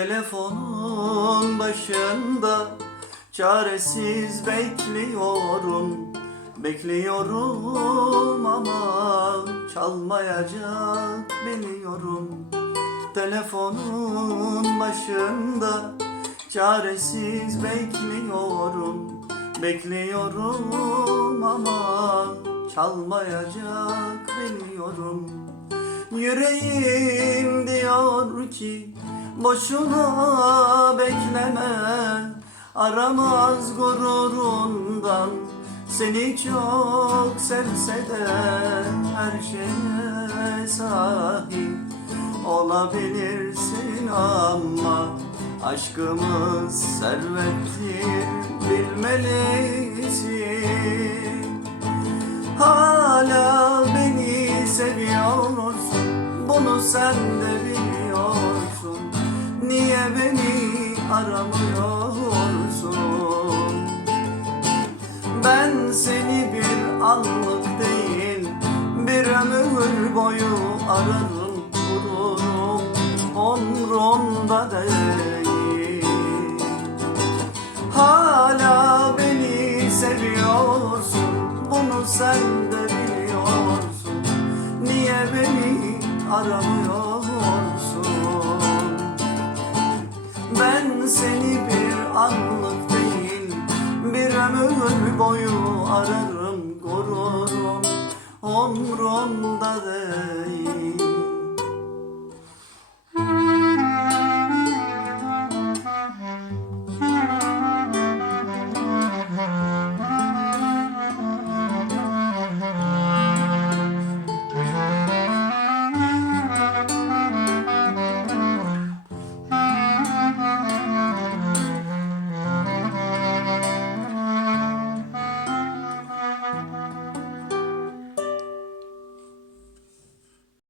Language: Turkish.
Telefonun başında. Çaresiz bekliyorum Bekliyorum ama çalmayacak biliyorum. Telefonun başında çaresiz bekliyorum Bekliyorum ama çalmayacak biliyorum. Yüreğim diyor ki boşuna bekleme Aramaz gururundan. Seni çok sevse de her şeye sahip olabilirsin ama Aşkımız servettir bilmelisin. Hala beni seviyorsun Bunu sen de biliyorsun Niye beni aramıyorsun? Ben seni bir anlık değil Bir ömür boyu ararım Gururum. Umrumda değil. Hala beni seviyorsun Bunu sen de biliyorsun. Niye beni aramıyorsun Ben seni bir anlık değil Bir ömür boyu ararım